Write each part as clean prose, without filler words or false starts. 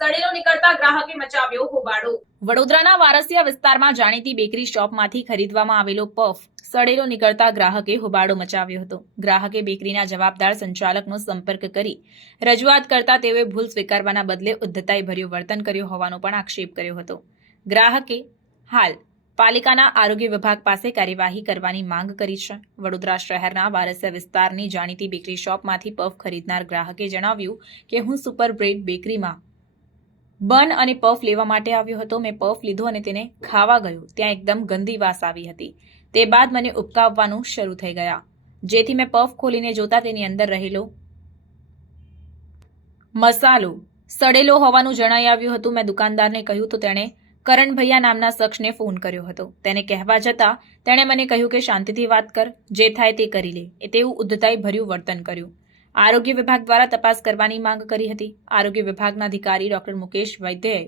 સડેલો નીકળતા ગ્રાહકે મચાવ્યો હોબાળો। વડોદરાના વારસિયા વિસ્તારમાં જાણીતી બેકરી શોપમાંથી ખરીદવામાં આવેલો પફ સડેલો નીકળતા ગ્રાહકે હોબાળો મચાવ્યો હતો। ગ્રાહકે બેકરીના જવાબદાર સંચાલકનો સંપર્ક કરી રજૂઆત કરતા તેઓએ ભૂલ સ્વીકારવાના બદલે ઉદ્ધતાઈભર્યું વર્તન કર્યું હોવાનો પણ આક્ષેપ કર્યો હતો। ગ્રાહકે હાલ પાલિકાના આરોગ્ય વિભાગ પાસે કાર્યવાહી કરવાની માંગ કરી છે। વડોદરા શહેરના વારસિયા વિસ્તારની જાણીતી બેકરી શોપમાંથી પફ ખરીદનાર ગ્રાહકે જણાવ્યું કે હું સુપર બ્રેડ બેકરીમાં બન અને પફ લેવા માટે આવ્યો હતો। મેં પફ લીધો અને તેને ખાવા ગયો, ત્યાં એકદમ ગંદી વાસ આવી હતી। તે બાદ મને ઉબકાવવાનું શરૂ થઈ ગયા, જેથી મેં પફ ખોલીને જોતા તેની અંદર રહેલો મસાલો સડેલો હોવાનું જણાઈ આવ્યું હતું। મેં દુકાનદારને કહ્યું તો તેણે કરણભૈયા નામના શખ્સને ફોન કર્યો હતો। તેને કહેવા જતાં તેણે મને કહ્યું કે શાંતિથી વાત કર, જે થાય તે કરી લે, તેવું ઉદ્ધતાઈભર્યું વર્તન કર્યું। આરોગ્ય વિભાગ દ્વારા તપાસ કરવાની માંગ કરી હતી। આરોગ્ય વિભાગના અધિકારી ડોક્ટર મુકેશ વૈદ્યએ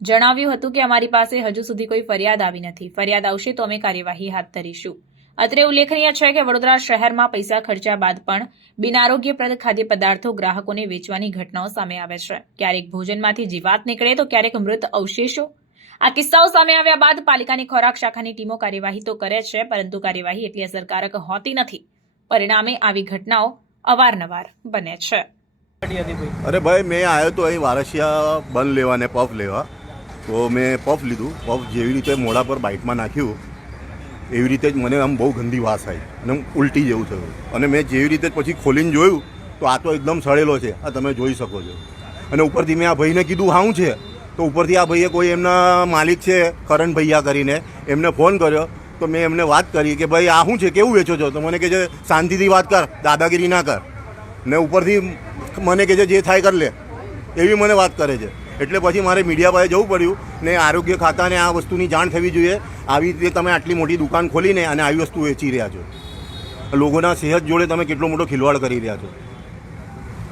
જણાવ્યું હતું કે અમારી પાસે હજુ સુધી કોઈ ફરિયાદ આવી નથી। ફરિયાદ આવશે તો અમે કાર્યવાહી હાથ ધરીશું। અત્રે ઉલ્લેખનીય છે કે વડોદરા શહેરમાં પૈસા ખર્ચ્યા બાદ પણ બિનઆરોગ્યપ્રદ ખાદ્ય પદાર્થો ગ્રાહકોને વેચવાની ઘટનાઓ સામે આવે છે। ક્યારેક ભોજનમાંથી જીવાત નીકળે તો ક્યારેક મૃત અવશેષો। આ કિસ્સાઓ સામે આવ્યા બાદ પાલિકાની ખોરાક શાખાની ટીમો કાર્યવાહી તો કરે છે, પરંતુ કાર્યવાહી એટલી અસરકારક હોતી નથી। પરિણામે આવી ઘટનાઓ અવારનવાર બને છે। અરે ભાઈ, મેં આવ્યો તો અહીં વારસિયા બન લેવા ને પફ લેવા, તો મેં પફ લીધું। પફ જેવી રીતે મોઢા પર બાઇટમાં નાખ્યું એવી રીતે જ મને આમ બહુ ગંદી વાસ આવી અને ઉલટી જેવું થયું। અને મેં જેવી રીતે પછી ખોલીને જોયું તો આ તો એકદમ સડેલો છે, આ તમે જોઈ શકો છો। અને ઉપરથી મેં આ ભાઈને કીધું હાઉં છે, તો ઉપરથી આ ભાઈએ કોઈ એમના માલિક છે કરણભૈયા કરીને એમને ફોન કર્યો, તો મેં એમને વાત કરી કે ભાઈ આ શું છે, કેવું વેચો છો? તો મને કહે છે શાંતિથી વાત કર, દાદાગીરી ના કર, ને ઉપરથી મને કહે છે જે થાય કર લે, એવી મને વાત કરે છે। એટલે પછી મારે મીડિયા પાસે જવું પડ્યું ને આરોગ્ય ખાતાને આ વસ્તુની જાણ થવી જોઈએ। આવી રીતે તમે આટલી મોટી દુકાન ખોલીને અને આવી વસ્તુ વેચી રહ્યા છો, લોકોના સેહત જોડે તમે કેટલો મોટો ખિલવાડ કરી રહ્યા છો।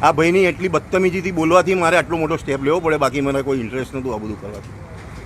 આ ભાઈની એટલી બદતમીજીથી બોલવાથી મારે આટલો મોટો સ્ટેપ લેવો પડે, બાકી મને કોઈ ઇન્ટરેસ્ટ નહોતું આ બધું કરવાથી।